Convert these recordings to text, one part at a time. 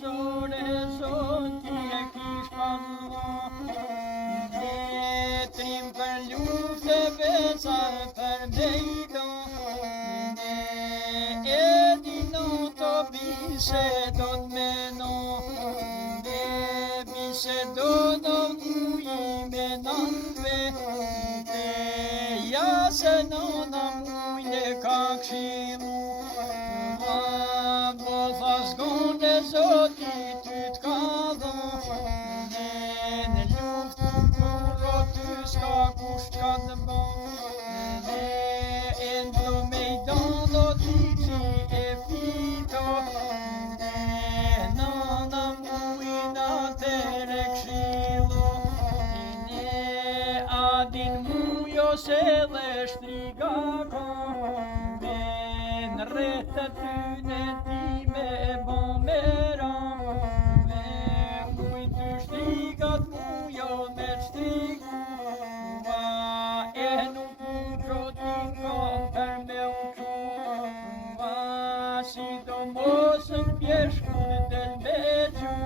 zore zoti e kish pazullon. Trim për lufte beca për mejton. E dino të bise do të menon. Bise do të me nanve. Ja se nona mujnë ka këshilu. Po thas gonde zoti ty t'ka dhon. Në luftë kur ty s'ka kusht ka të bon. E në mejdan do t'i që e fito. Nona mujnë atere këshilu. Adin mujo se dhe shtriga kon. Ben rrete tyne ti me bombera. Muj të shtrigat mujo me shtrigu. E nuk u krotin kon për me uqu. Si do mosën pjeshkun del me gju.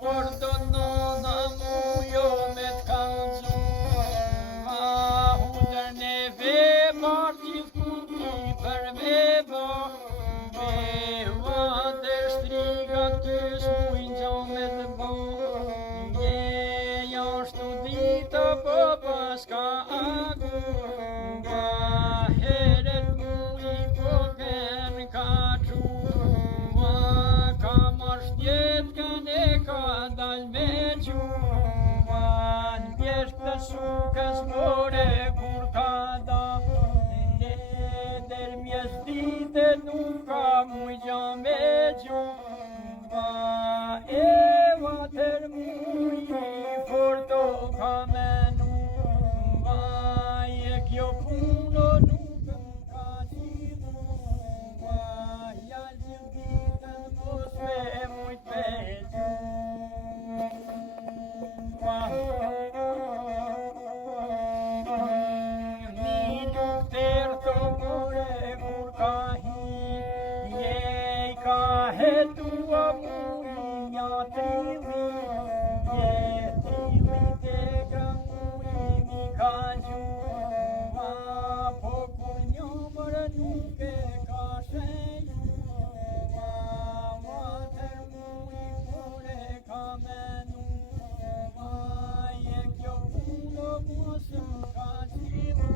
Por do nona mujo me t'kanzu. Hudër neve parti fundi për me bo. Te shtriga ty s'mujnë gjo me të bo. Jashtu dita po paska agu. Heret muj po ken ka qu. Ka marrë shtjet kene ka dal me gju. N'pjesht të sukës more kur ka da. Der mjes dite nuk ka muj gja me gju. E vater muj forto ka menu. E kjo puno nuk ka qidu. Ja gjithitën mos me muj të gju. Një lufter të more kur ka hi. Jej ka hetua mujja trili. Trili te gra mujmi ka gjua. Po kur njëmër nuk e ka shenju. Vater muj kore ka menu. E kjo puno mos ka qilu.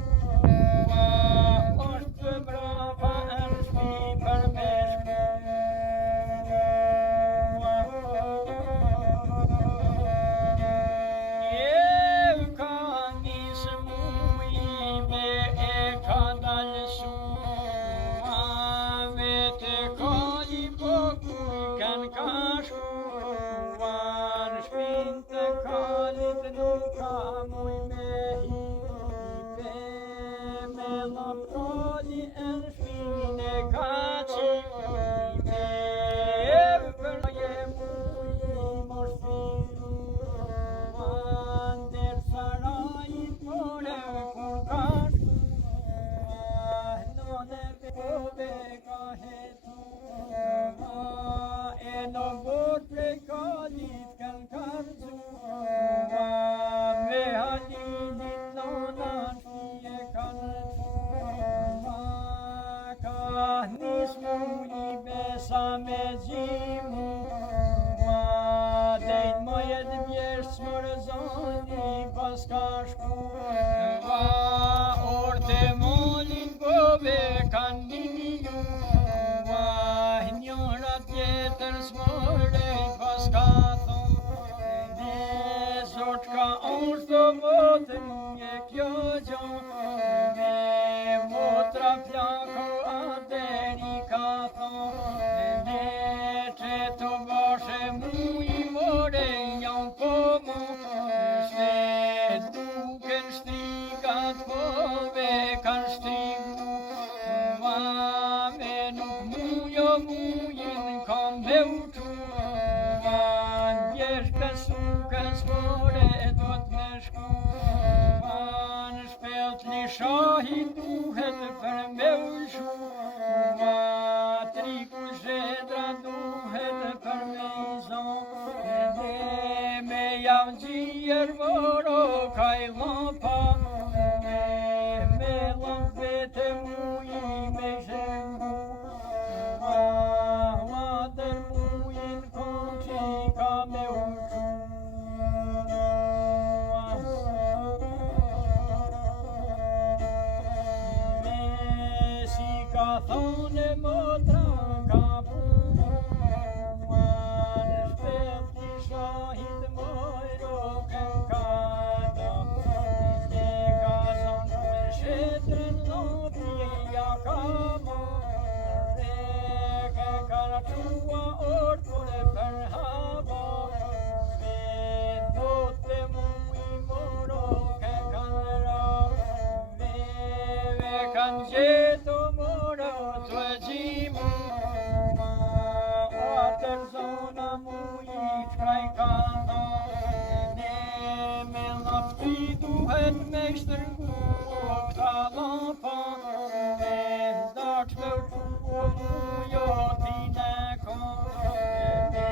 Është brava në shpi për me shku. Ka njësë mujme e ka dalësu. Vete kalli po kuj kan ka shku. Në shpin të kallit nuk ka muj me hi. Me lap kalli e në shpin e ka qi. Për je muj mos filu. Der sarajit more kur ka shku. None pove ka hetu. E në bot prej kallit kan karzu. Me halidit nona shi e kanë qu. Ka nis muj besa me gjimu. Dejt mojet vjesht smërzoni pas ka shku. Orte molin pove kan niju. Njëra tjetër smëre pas ka thon. Zot ka është të votën e kjo gjo. Motra plako ateri ka thon. Që të bashe muj more janë po mu. Se duken shtrikat pove kan shtriku. Me nuk mujo mujin kam me uqu. Ndjesh pesukës more do t'me shku. Në shpelt li shahi duhet për me ushu. Triku zhedra duhet tua orë për hava notte muy moro che canera ve cangeto moro tue gimu ater zona muy trajkana ne me lafti duhet me shtrëngu këta lampa ndart me mujo tine kone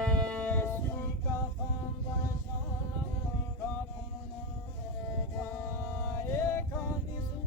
si ka thënë zona muy ka punë e ka nisë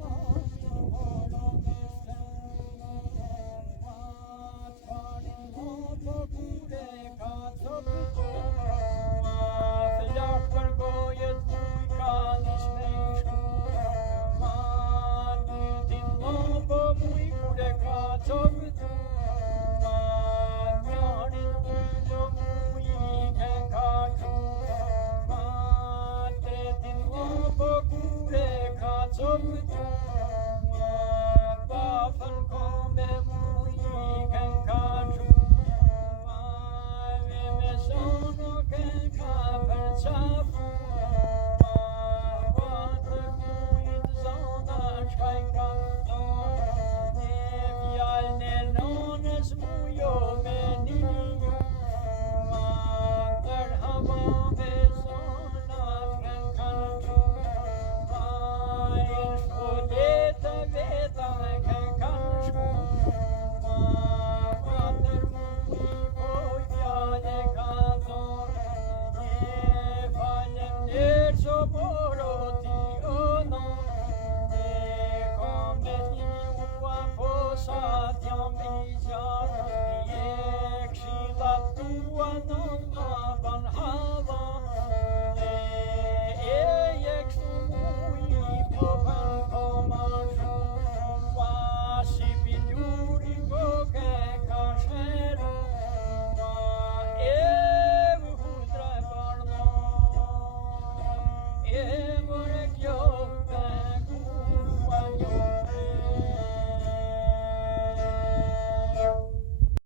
Sa t'jam i gjatë, je këshilla tua në